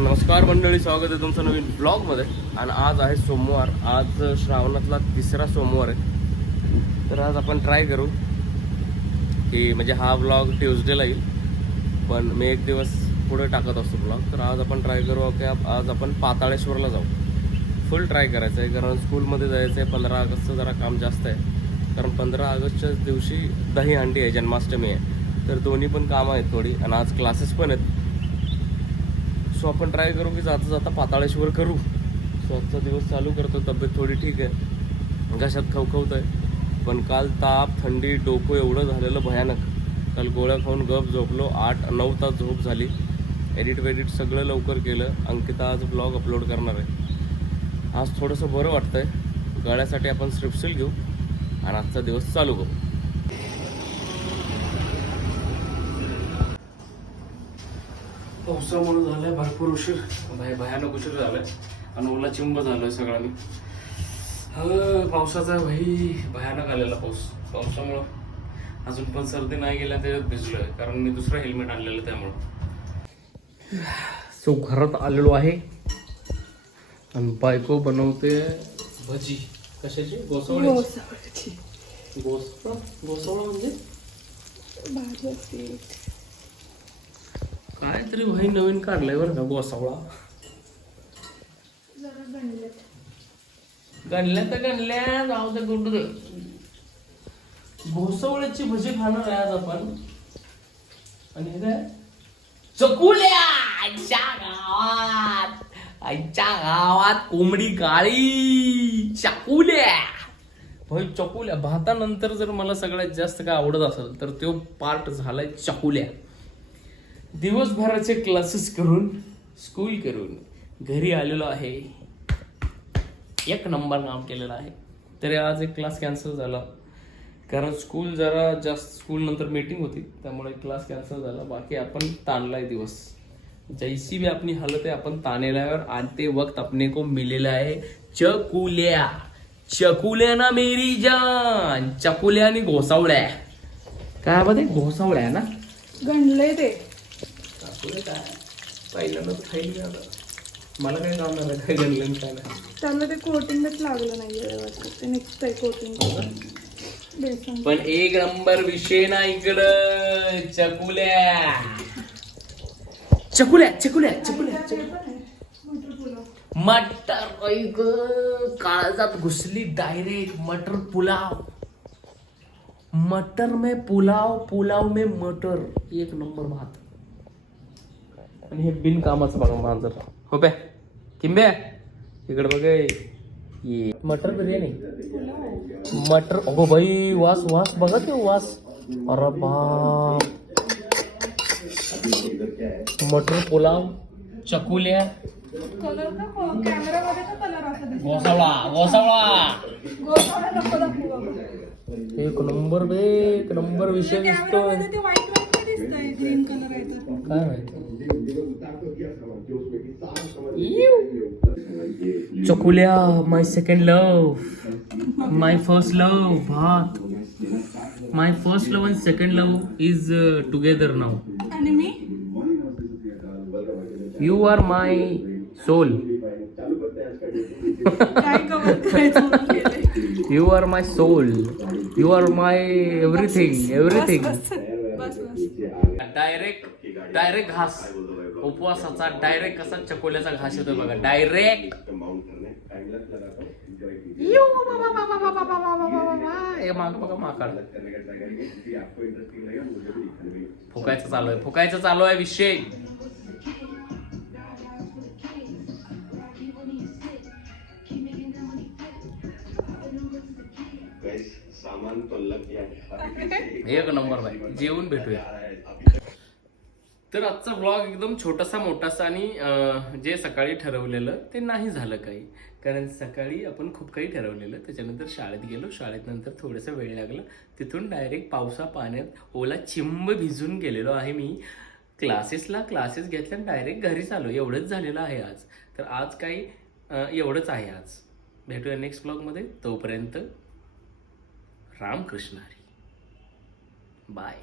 नमस्कार मंडळी स्वागत आहे तुमचं नवीन ब्लॉगमध्ये आणि आज आहे सोमवार आज श्रावणातला तिसरा सोमवार आहे. तर आज आपण ट्राय करू की म्हणजे हा ब्लॉग ट्युजडेला येईल. पण मी एक दिवस पुढे टाकत असतो ब्लॉग तर आज आपण ट्राय करू की आज आपण पाताळेश्वरला जाऊ. फुल ट्राय करायचं आहे कारण स्कूलमध्ये जायचं आहे पंधरा ऑगस्टचं जरा काम जास्त आहे. कारण पंधरा ऑगस्टच्या दिवशी दही अंडी आहे जन्माष्टमी आहे. तर दोन्ही पण कामं आहेत थोडी. आणि आज क्लासेस पण आहेत. सो आपण ट्राय करू की जाता जाता पाताळेश्वर करू. सो आजचा दिवस चालू करतो तब्येत थोडी ठीक आहे. घशात खवखवत आहे. पण काल ताप थंडी डोकं एवढं झालेलं भयानक. काल गोळ्या खाऊन गप झोपलो आठ नऊ तास झोप झाली. एडिट वेडिट सगळं लवकर केलं. अंकिता आज ब्लॉग अपलोड करणार आहे. आज थोडंसं बरं वाटतंय. गळ्यासाठी आपण स्ट्रिप्सिल घेऊ. आणि आजचा दिवस चालू करू. पावसामुळे झालाय भरपूर उशीर. भाई भयानक उशीर झालाय. आणि ओला चिंब झालोय सगळ्यांनी. ह, पावसाचा भाई भयानक आलेला पाऊस. पावसामुळं अजून पण सर्दी नाही गेल्या त्याच्यात भिजलोय. कारण मी दुसरं हेल्मेट आणलेलं त्यामुळं. सो घरात आलेलो आहे. आणि बायको बनवते भजी. कशाची? गोसवळी गोसावळ्याची गोसवळा गोसवळा म्हणजे? भाजी असते. काय तरी भाई नवीन काढलंय बरं का गोसावळा. गणल्या तर गणल्या जाऊ दे गुड घोसवळ्याची भजी खाणार आहे आज आपण. आणि काय? चकुल्या! आईच्या गावात. आईच्या गावात कोंबडी काळी चकुल्या! भाई चकुल्या. भातानंतर जर मला सगळ्यात जास्त काय आवडत असेल तर तो पार्ट झालाय चकुल्या. दिवसभराचे क्लासेस करून स्कूल करून घरी आलेलो आहे. एक नंबर काम केलेलं आहे. तरी आज एक क्लास कॅन्सल झाला. कारण स्कूल जरा जास्त स्कूल नंतर मीटिंग होती. त्यामुळे क्लास कॅन्सल झाला. बाकी आपण ताणलाय दिवस. जैसी भी अपनी हालत है अपन ताने लाए और आते वक्त अपने को मिलेला आहे चकुल्या. चकुल्या ना मेरी जान. चकुल्या आणि घोसावळ्या. काय बाबा ते? घोसावळ्या ना? गणले ते. चकुल्या काय पहिल्यांदा खाईल आता? मला काय जाणार काय काय नाही त्याला ते कोटिंगच लागलं नाही व्यवस्थित. ते निघतंय कोटिंग. बेसन. पण एक नंबर विषय ना इकडं. चकुल्या. चकुल्या चकुल्या चकुल्या मटर ऐक काळजात घुसली डायरेक्ट मटर पुलाव. मटर में पुलाव पुलाव में मटर. एक नंबर भात. आणि हे बिन कामाचं बघा मांजर. हो बे. किंबे इकडे बघ ये. मटर बिर्याणी. मटर अगो भाई वास वास बघा ते वास. अरे बाप. मटर पुलाव चकुल्या. दिसतो गोसावळा गोसावळा बाबा. एक नंबर बे एक नंबर विषय दिसतोय. कॅमेरामध्ये ते व्हाईट व्हाईट दिसतंय ग्रीन कलर आहे तर काय माहिती चकुल्या my second love my first love भात my first love and second love is together नाव आणि मी you are my soul. You are my soul you are my everything everything direct direct घास. उपवासाचा direct कसा चकोल्याचा घास येतो बघा डायरेक्ट फुकायचं चालू आहे फुकायचं चालू आहे विषय है एक नंबर बाई जेवून भेटूया तर आजचा ब्लॉग एकदम छोटासा मोठासा आणि जे सकाळी ठरवलेलं ते नाही झालं काही. कारण सकाळी आपण खूप काही ठरवलेलं त्याच्यानंतर शाळेत गेलो. शाळेत नंतर थोडंसं वेळ लागलं. तिथून डायरेक्ट पावसा पाण्यात ओला चिंब भिजून गेलेलो आहे मी. क्लासेसला क्लासेस घेतल्या डायरेक्ट घरीच आलो. एवढंच झालेलं आहे आज. तर आज काही एवढंच आहे आज. भेटूया नेक्स्ट ब्लॉगमध्ये तोपर्यंत रामकृष्ण हरी. बाय